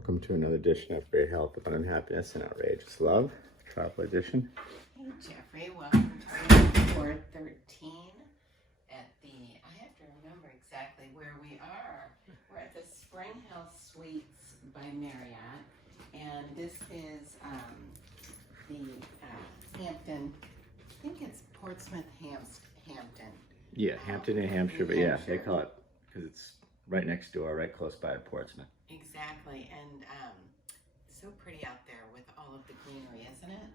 Welcome to another edition of Great Health, Fun and Happiness, and Outrageous Love, Travel Edition. Hey Jeffrey, welcome to room 413 at the, I have to remember exactly where we are. We're at the SpringHill Suites by Marriott, and this is the Hampton, I think it's Portsmouth, Hampton. Yeah, Hampton, New Hampshire, but yeah, they call it, because it's right next door, right close by to Portsmouth. Exactly, and so pretty out there with all of the greenery, isn't it?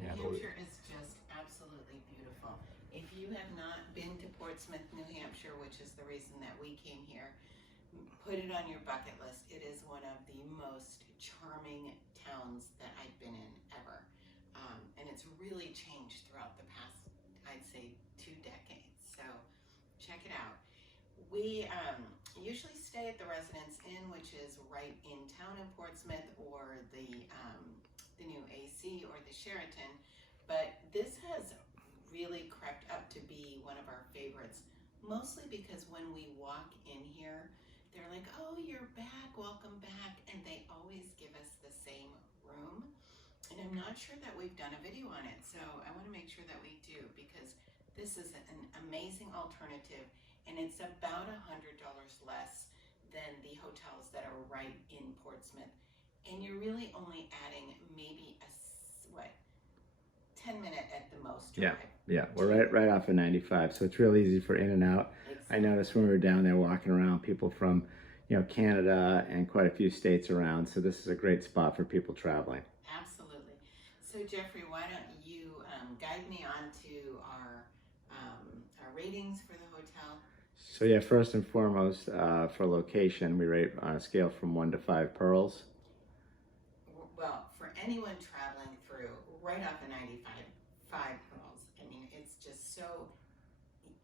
Yeah, New Hampshire is just absolutely beautiful. If you have not been to Portsmouth, New Hampshire, which is the reason that we came here, put it on your bucket list. It is one of the most charming towns that I've been in ever. And it's really changed throughout the past, I'd say, 2 decades. So check it out. We usually stay at the Residence Inn, which is right in town in Portsmouth, or the new AC or the Sheraton. But this has really crept up to be one of our favorites, mostly because when we walk in here, they're like, "Oh, you're back, welcome back," and they always give us the same room. And I'm not sure that we've done a video on it, so I want to make sure that we do, because this is an amazing alternative, and it's about $100 less than the hotels that are right in Portsmouth. And you're really only adding maybe a 10-minute at the most drive. Yeah, we're right off of 95, so it's real easy for in and out. Exactly. I noticed when we were down there walking around, people from Canada and quite a few states around, so this is a great spot for people traveling. Absolutely. So Jeffrey, why don't you guide me on to our ratings for the hotel? So yeah, first and foremost, for location, we rate on a scale from 1 to 5 pearls. Well, for anyone traveling through, right off of 95, 5 pearls. I mean, it's just so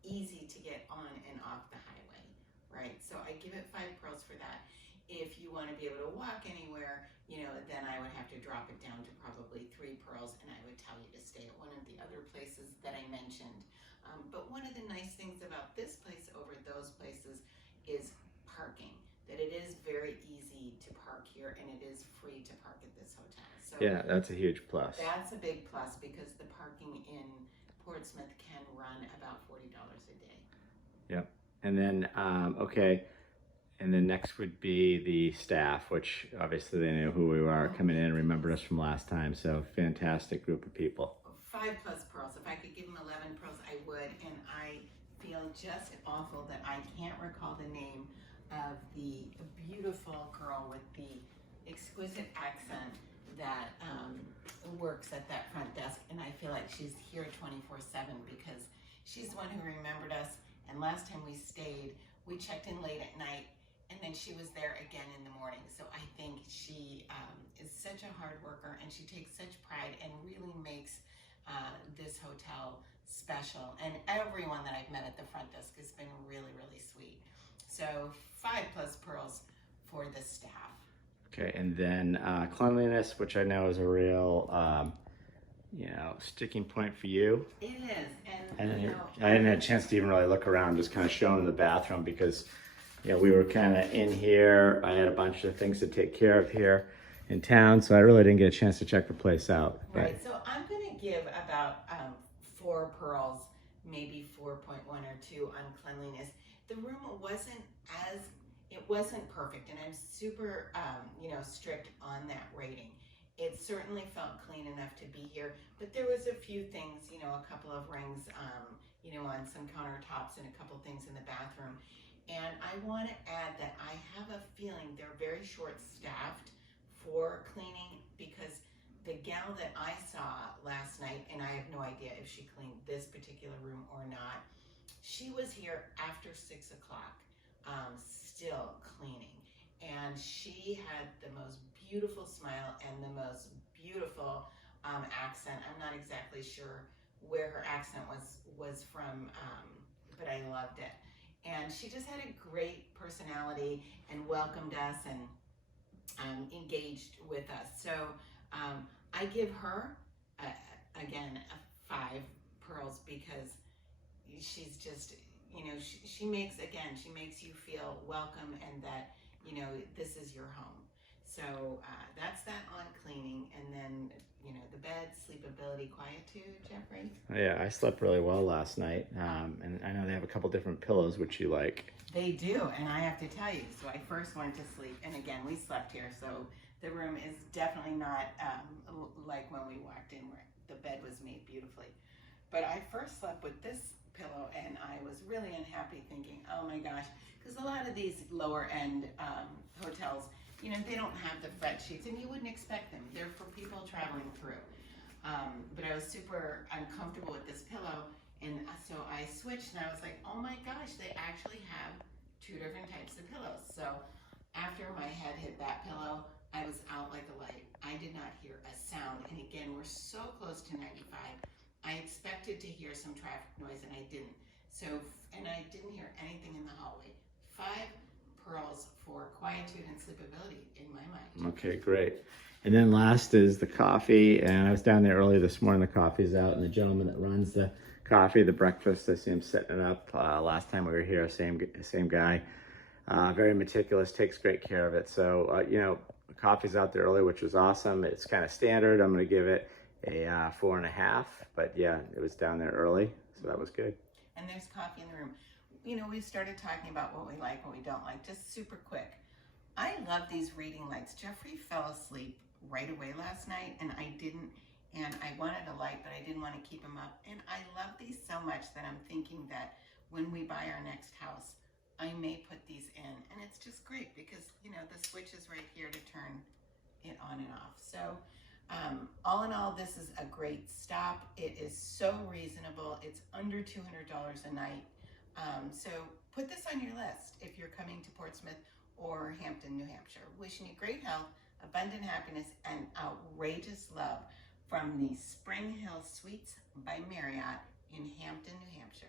easy to get on and off the highway, right? So I give it 5 pearls for that. If you want to be able to walk anywhere, then I would have to drop it down to probably 3 pearls, and I would tell you to stay at one of the other places that I mentioned. But one of the nice things about this place over those places is parking. That it is very easy to park here, and it is free to park at this hotel. So yeah, that's a huge plus. That's a big plus, because the parking in Portsmouth can run about $40 a day. Yep. And then, okay. And then next would be the staff, which obviously they knew who we are coming in and remembered us from last time. So fantastic group of people. 5+ pearls. If I could give them 11 pearls, I would. And I feel just awful that I can't recall the name of the beautiful girl with the exquisite accent that works at that front desk. And I feel like she's here 24/7, because she's the one who remembered us. And last time we stayed, we checked in late at night, and then she was there again in the morning. So I think she is such a hard worker, and she takes such pride and really makes this hotel special. And everyone that I've met at the front desk has been really, really sweet. So 5+ pearls for the staff. Okay, and then cleanliness, which I know is a real, sticking point for you. It is, and I didn't have a chance to even really look around, just kind of showing the bathroom, because we were kind of in here. I had a bunch of things to take care of here in town, so I really didn't get a chance to check the place out. Right, so I'm going to give about 4 pearls, maybe 4.1 or 2 on cleanliness. The room wasn't perfect, and I'm super, strict on that rating. It certainly felt clean enough to be here, but there was a few things, a couple of rings, on some countertops, and a couple things in the bathroom. And I want to add that I have a feeling they're very short-staffed for cleaning, because the gal that I saw last night, and I have no idea if she cleaned this particular room or not, she was here after 6 o'clock, still cleaning. And she had the most beautiful smile and the most beautiful accent. I'm not exactly sure where her accent was from, but I loved it. And she just had a great personality and welcomed us and engaged with us. So I give her, again, 5 pearls, because she's just, she makes you feel welcome, and that, you know, this is your home. So that's that on cleaning. And then, you know, the bed, sleepability, quietude, Jeffrey. Yeah, I slept really well last night. And I know they have a couple different pillows, which you like. They do, and I have to tell you, so I first went to sleep, and again, we slept here, so the room is definitely not like when we walked in, where the bed was made beautifully. But I first slept with this pillow, and I was really unhappy, thinking, oh my gosh, because a lot of these lower end hotels, you know, they don't have the fret sheets, and you wouldn't expect them. They're for people traveling through. But I was super uncomfortable with this pillow, and so I switched, and I was like, oh my gosh, they actually have 2 different types of pillows. So after my head hit that pillow, I was out like a light. I did not hear a sound. And again, we're so close to 95. I expected to hear some traffic noise, and I didn't. So, and I didn't hear anything in the hallway. 5 pearls for quietude and sleepability in my mind. Okay, great. And then last is the coffee. And I was down there early this morning. The coffee's out, and the gentleman that runs the coffee, the breakfast, I see him setting it up. Last time we were here, same guy. Very meticulous, takes great care of it. So, you know, the coffee's out there early, which was awesome. It's kind of standard. I'm going to give it a 4.5. But yeah, it was down there early, so that was good. And there's coffee in the room. You know, we started talking about what we like, what we don't like, just super quick. I love these reading lights. Jeffrey fell asleep right away last night, and I didn't, and I wanted a light, but I didn't want to keep him up. And I love these so much that I'm thinking that when we buy our next house, I may put these in. And it's just great because, you know, the switch is right here to turn it on and off. So all in all, this is a great stop. It is so reasonable. It's under $200 a night. So put this on your list if you're coming to Portsmouth or Hampton, New Hampshire. Wishing you great health, abundant happiness, and outrageous love from the SpringHill Suites by Marriott in Hampton, New Hampshire.